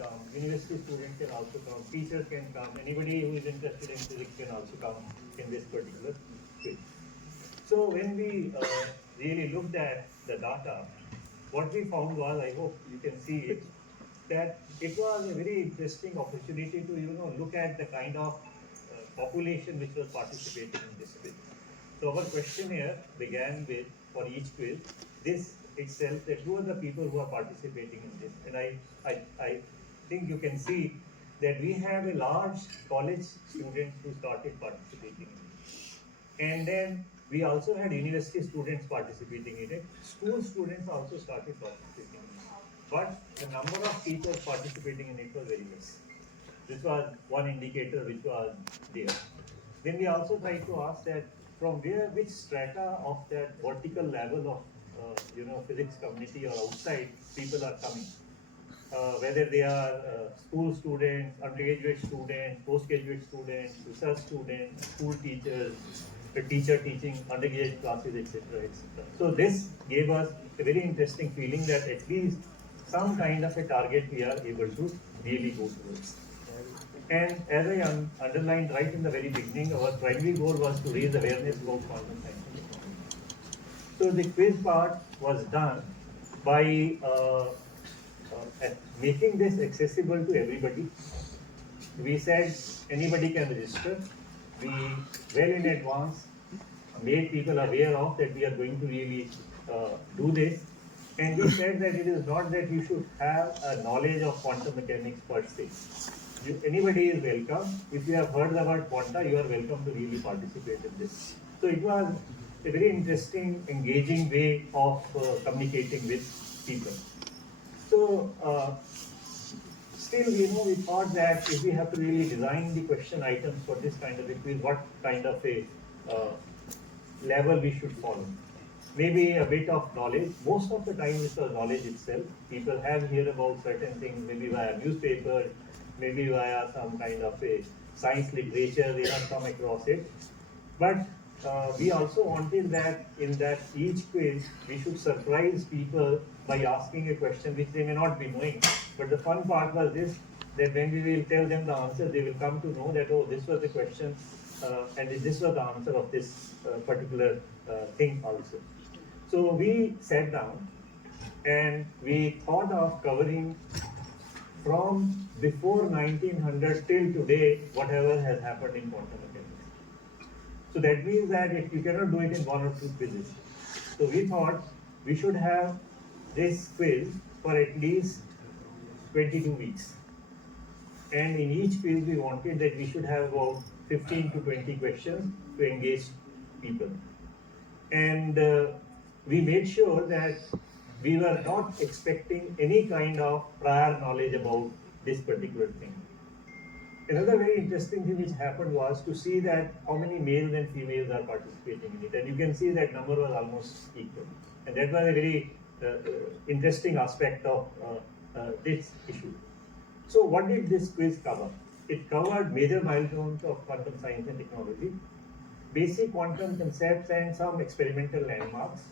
come, university students can also come, teachers can come, anybody who is interested in physics can also come in this particular quiz. So when we really looked at the data, what we found was, I hope you can see it, that it was a very interesting opportunity to look at the kind of population which was participating in this quiz. So our questionnaire began with, for each quiz, this itself, that who are the people who are participating in this. And I think you can see that we have a large college students who started participating in it. And then we also had university students participating in it. School students also started participating in it. But the number of teachers participating in it was very less. This was one indicator which was there. Then we also tried to ask that from where, which strata of that vertical level of physics community or outside people are coming. Whether they are school students, undergraduate students, postgraduate students, research students, school teachers, a teacher teaching undergraduate classes, etc., etc. So this gave us a very interesting feeling that at least some kind of a target we are able to really go towards. And as I underlined right in the very beginning, our primary goal was to raise awareness about quantum science and technology. So the quiz part was done by making this accessible to everybody. We said anybody can register. We well in advance made people aware of that we are going to really do this. And we said that it is not that you should have a knowledge of quantum mechanics per se. Anybody is welcome. If you have heard about quanta, you are welcome to really participate in this. So it was a very interesting, engaging way of communicating with people. So still, we thought that if we have to really design the question items for this kind of a quiz, what kind of a level we should follow. Maybe a bit of knowledge. Most of the time it's the knowledge itself. People have heard about certain things, maybe via newspaper, maybe via some kind of a science literature, they have come across it. But we also wanted that in that each quiz, we should surprise people by asking a question which they may not be knowing. But the fun part was this, that when we will tell them the answer, they will come to know that, oh, this was the question, and this was the answer of this particular thing also. So we sat down and we thought of covering from before 1900 till today, whatever has happened in quantum mechanics. So that means that if you cannot do it in one or two quizzes. So we thought we should have this quiz for at least 22 weeks. And in each quiz, we wanted that we should have about 15 to 20 questions to engage people. And we made sure that we were not expecting any kind of prior knowledge about this particular thing. Another very interesting thing which happened was to see that how many males and females are participating in it. And you can see that number was almost equal. And that was a very interesting aspect of this issue. So what did this quiz cover? It covered major milestones of quantum science and technology, basic quantum concepts and some experimental landmarks.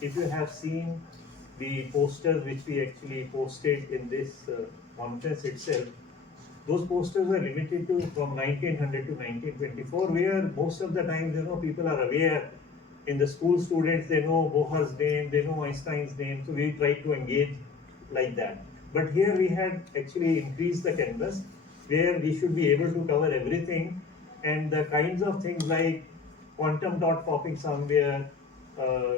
If you have seen the posters which we actually posted in this conference itself, those posters were limited to from 1900 to 1924, where most of the time, people are aware. In the school students, they know Bohr's name, they know Einstein's name, so we try to engage like that. But here we had actually increased the canvas, where we should be able to cover everything, and the kinds of things like quantum dot popping somewhere,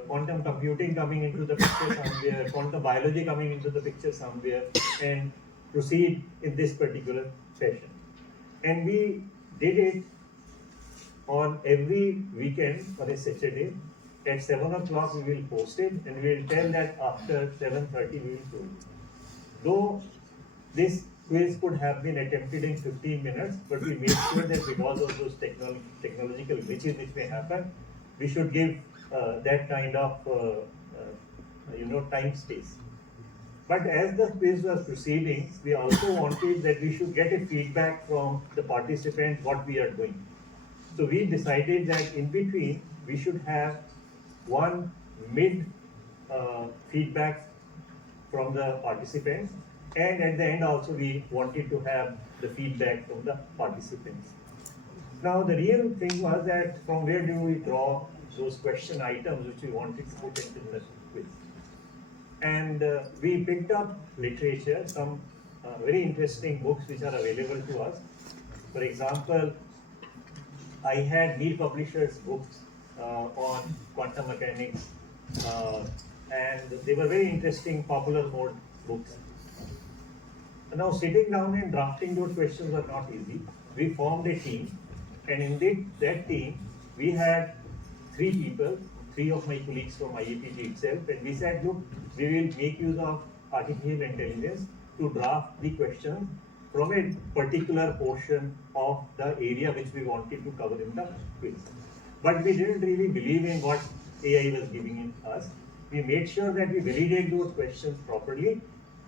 quantum computing coming into the picture somewhere, quantum biology coming into the picture somewhere, and proceed in this particular fashion. And we did it on every weekend on a Saturday. At 7 o'clock we will post it, and we will tell that after 7:30 we will close it. Though this quiz could have been attempted in 15 minutes, but we made sure that because of those technological glitches which may happen, we should give that kind of time space. But as the quiz was proceeding, we also wanted that we should get a feedback from the participants what we are doing. So we decided that in between we should have one mid feedback from the participants, And at the end also we wanted to have the feedback from the participants. Now the real thing was that from where do we draw those question items which we wanted to put into the quiz. And we picked up literature, some very interesting books which are available to us. For example, I had Neil Publishers books on quantum mechanics, and they were very interesting popular mode books. Now sitting down and drafting those questions were not easy. We formed a team, and indeed that team, we had 3 people, 3 of my colleagues from IAPT itself, and we said, look, we will make use of artificial intelligence to draft the questions from a particular portion of the area which we wanted to cover in the quiz. But we didn't really believe in what AI was giving in us. We made sure that we validate those questions properly,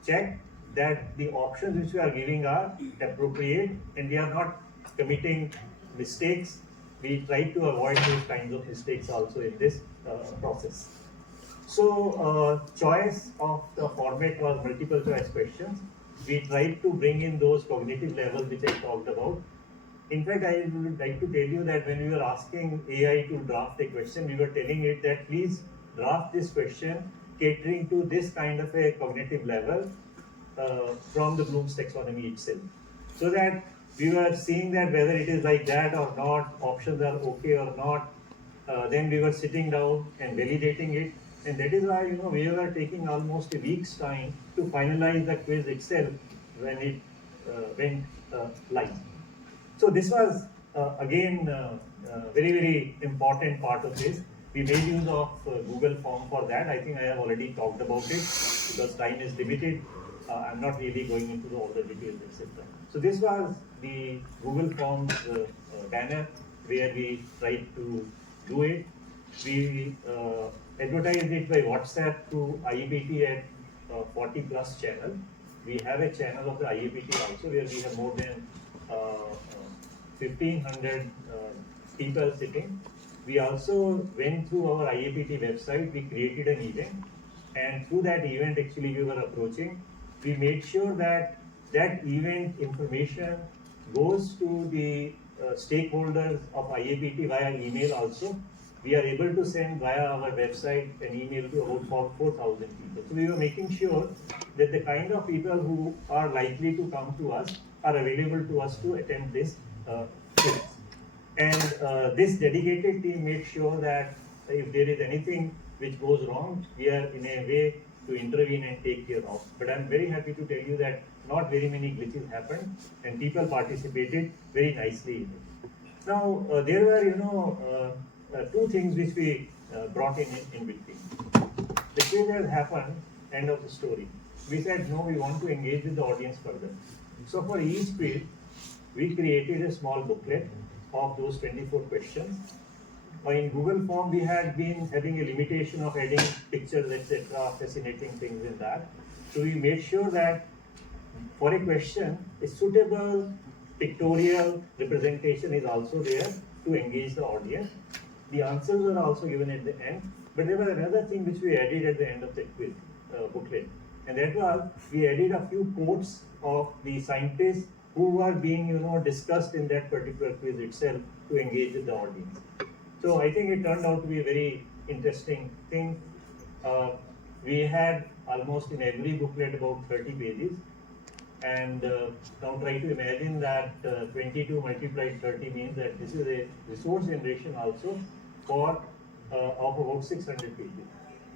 check that the options which we are giving are appropriate and we are not committing mistakes. We try to avoid those kinds of mistakes also in this process. So choice of the format was multiple choice questions. We tried to bring in those cognitive levels which I talked about. In fact, I would like to tell you that when we were asking AI to draft a question, we were telling it that please draft this question catering to this kind of a cognitive level from the Bloom's taxonomy itself. So that we were seeing that whether it is like that or not, options are okay or not, then we were sitting down and validating it. And that is why, we were taking almost a week's time to finalize the quiz itself when it went live. So this was again very, very important part of this. We made use of Google Form for that. I think I have already talked about it because time is limited. I'm not really going into all the details, etc. So this was the Google Forms banner where we tried to do it. We advertised it by WhatsApp to IAPT at 40 plus channel. We have a channel of the IAPT also where we have more than 1,500 people sitting. We also went through our IAPT website, we created an event, and through that event actually we were approaching. We made sure that that event information goes to the stakeholders of IAPT via email also. We are able to send via our website an email to about 4,000 people. So we were making sure that the kind of people who are likely to come to us are available to us to attend this quiz. And this dedicated team made sure that if there is anything which goes wrong, we are in a way to intervene and take care of. But I'm very happy to tell you that not very many glitches happened and people participated very nicely in it. Now, there were, 2 things which we brought in between. The quiz has happened, end of the story. We said, no, we want to engage with the audience further. So for each quiz, we created a small booklet of those 24 questions. In Google Form, we had been having a limitation of adding pictures, etc., fascinating things in that. So we made sure that for a question, a suitable pictorial representation is also there to engage the audience. The answers were also given at the end, but there was another thing which we added at the end of the quiz booklet, and that was we added a few quotes of the scientists who were being, discussed in that particular quiz itself to engage with the audience. So I think it turned out to be a very interesting thing. We had almost in every booklet about 30 pages. And now try to imagine that 22 multiplied 30 means that this is a resource generation also for of about 600 pages.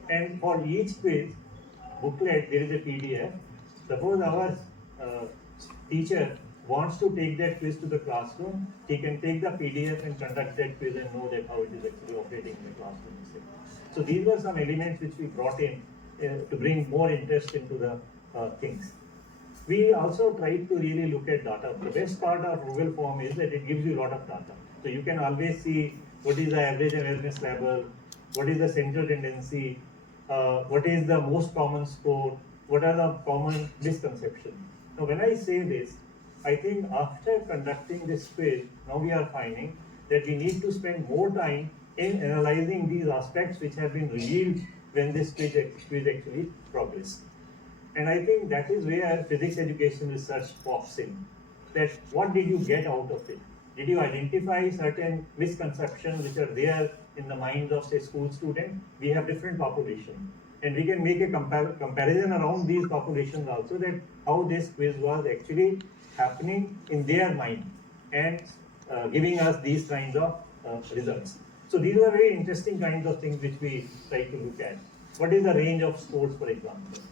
And for each quiz booklet, there is a PDF. Suppose our teacher wants to take that quiz to the classroom, he can take the PDF and conduct that quiz and know that how it is actually operating in the classroom. So these were some elements which we brought in to bring more interest into the things. We also tried to really look at data. The best part of Google Form is that it gives you a lot of data. So you can always see what is the average awareness level, what is the central tendency, what is the most common score, what are the common misconceptions. Now when I say this, I think after conducting this quiz, now we are finding that we need to spend more time in analyzing these aspects which have been revealed when this quiz actually progressed. And I think that is where physics education research pops in. That what did you get out of it? Did you identify certain misconceptions which are there in the minds of, say, school student? We have different population. And we can make a comparison around these populations also, that how this quiz was actually happening in their mind and giving us these kinds of results. So these are very interesting kinds of things which we try to look at. What is the range of scores, for example?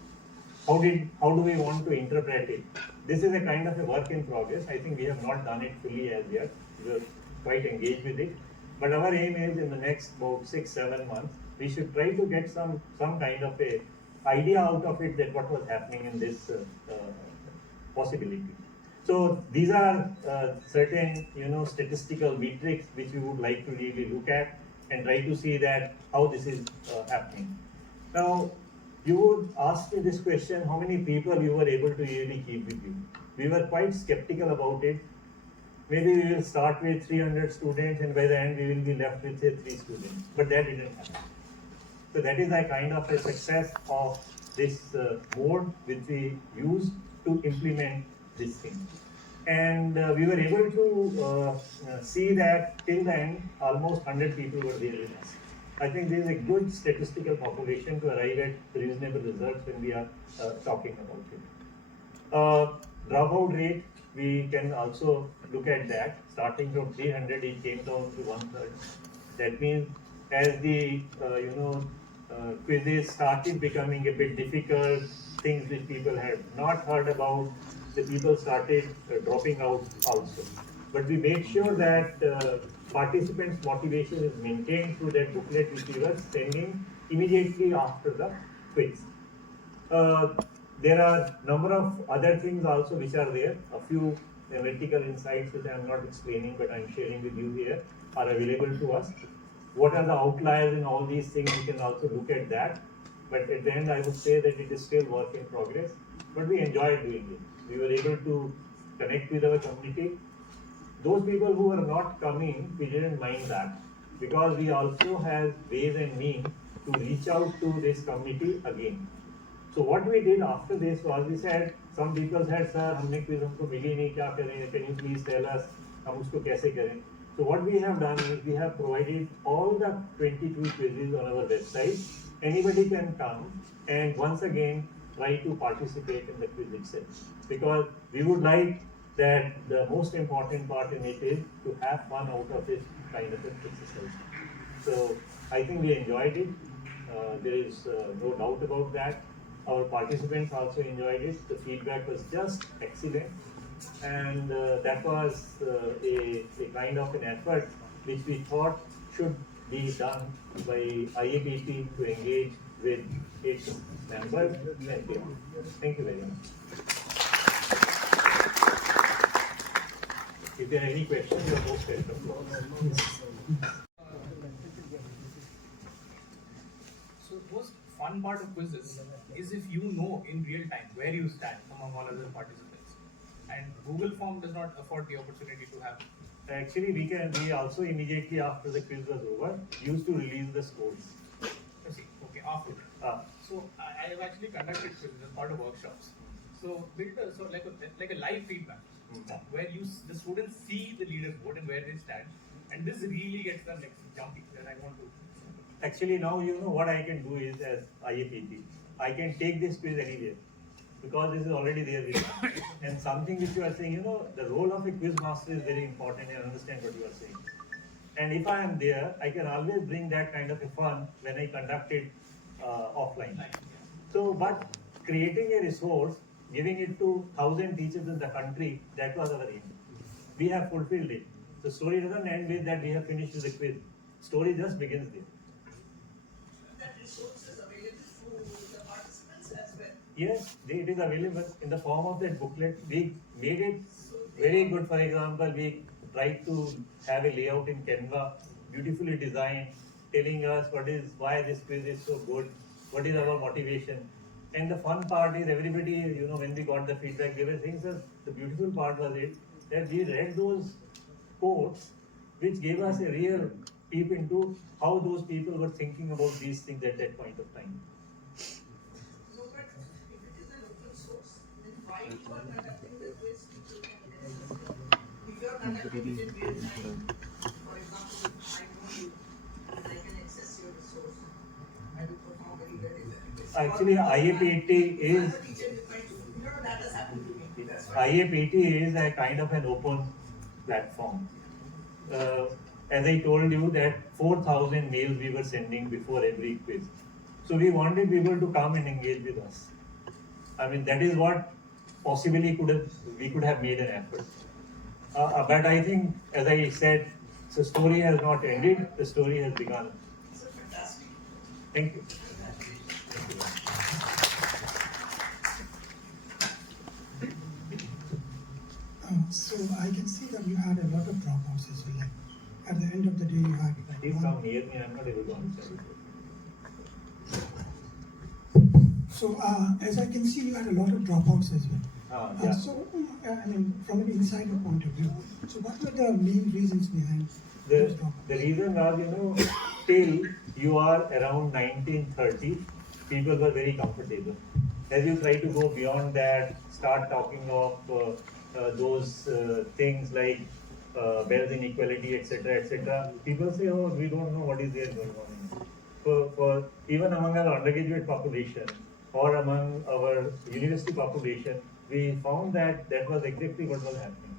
How do we want to interpret it? This is a kind of a work in progress. I think we have not done it fully as yet. We are quite engaged with it. But our aim is in the next about 6-7 months, we should try to get some kind of a idea out of it, that what was happening in this possibility. So these are certain statistical metrics which we would like to really look at and try to see that how this is happening. Now, you would ask me this question: how many people you were able to really keep with you? We were quite skeptical about it. Maybe we will start with 300 students, and by the end we will be left with, say, 3 students. But that didn't happen. So that is a kind of a success of this mode which we use to implement this thing. And we were able to see that till the end, almost 100 people were there with us. I think this is a good statistical population to arrive at reasonable results when we are talking about it. Dropout rate, we can also look at that. Starting from 300, it came down to 1/3. That means as the quizzes started becoming a bit difficult, things which people had not heard about, the people started dropping out also. But we made sure that participants' motivation is maintained through that booklet which we were sending immediately after the quiz. There are number of other things also which are there. A few theoretical insights which I am not explaining but I am sharing with you here are available to us. What are the outliers in all these things? We can also look at that. But at the end, I would say that it is still work in progress. But we enjoyed doing it. We were able to connect with our community. Those people who were not coming, we didn't mind that, because we also have ways and means to reach out to this community again. So what we did after this was, we said, some people said, sir, हमने quiz हमको मिली नहीं, क्या करें? Can you please tell us हम उसको कैसे करें? So what we have done is, we have provided all the 22 quizzes on our website. Anybody can come and once again try to participate in the quiz itself, because we would like that the most important part in it is to have fun out of this kind of an exercise. So I think we enjoyed it. There is no doubt about that. Our participants also enjoyed it. The feedback was just excellent. And that was a kind of an effort which we thought should be done by IAPT to engage with its members and beyond. Thank you very much. If there are any questions, you are most welcome. So most fun part of quizzes is if you know in real time where you stand among all other participants. And Google Form does not afford the opportunity to have. Actually, we also immediately after the quiz was over, used to release the scores. I see. Okay, after. So I have actually conducted quizzes as part of workshops. So like a live feedback, where the students see the leaderboard and where they stand, and this really gets them jumpy. That I want to. Actually, now you know what I can do is, as IAPT, I can take this quiz anywhere, because this is already there with me. And something which you are saying, the role of a quiz master is very important, and understand what you are saying. And if I am there, I can always bring that kind of a fun when I conduct it offline. So, but creating a resource, giving it to 1,000 teachers in the country, that was our aim. We have fulfilled it. The story doesn't end with that we have finished the quiz. Story just begins there. That resource is available for the participants as well. Yes, it is available in the form of that booklet. We made it very good. For example, we tried to have a layout in Canva, beautifully designed, telling us why this quiz is so good, what is our motivation. And the fun part is, everybody, when we got the feedback, they were saying, sir, the beautiful part was that we read those quotes, which gave us a real peep into how those people were thinking about these things at that point of time. So, but if it is a you are conducting the quiz, people can assess it. If you are conducting it in real time, for example, I know you, and I can access your resource, I will perform very well in that quiz. Actually, IAPT is I'm a teacher with my student. You know, that has happened to me. That's why. IAPT is a kind of an open platform. As I told you that 4,000 mails we were sending before every quiz. So we wanted people to come and engage with us. I mean, that is what possibly we could have made an effort. But I think, as I said, the story has not ended, the story has begun. It's a fantastic. Thank you. So I can see that you had a lot of dropouts as well. Like, at the end of the day, you had like Please one- come near me, I'm not able to understand it. So as I can see, you had a lot of dropouts as well. Yeah. So I mean, from an insider point of view, so what were the main reasons behind those The dropouts? reason was, till you are around 1930, people were very comfortable. As you try to go beyond that, start talking of those things like wealth inequality, etc., people say, oh, we don't know what is there going on. For even among our undergraduate population or among our university population, we found that that was exactly what was happening.